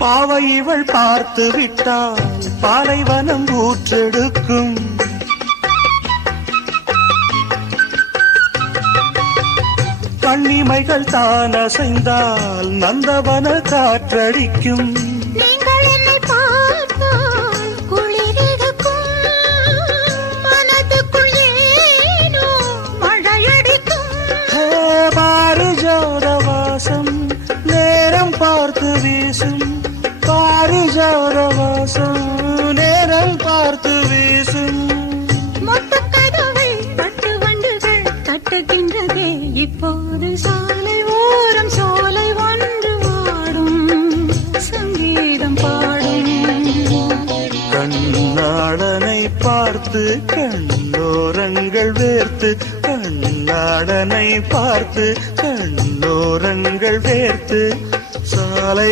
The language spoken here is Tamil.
பாவை இவள் பார்த்து விட்டால் பாலைவனம் ஊற்றெடுக்கும். கண்ணிமைகள் தான் அசைந்தால் நந்தவன காற்றடிக்கும். நேரம் பார்த்து வீசும் பாரிஜாதவாசம், நேரம் பார்த்து வீசும். மொத்தக்கதவை பட்டு வண்டுகள் தட்டுகின்றதே இப்போது. சாலை ஓரம் சோலை ஒன்று வாடும் சங்கீதம் பாடும். கண்ணாடனை பார்த்து கண்ணோரங்கள் வேர்த்து, கண்ணாடனை பார்த்து கண்ணோரங்கள் வேர்த்து, சாலை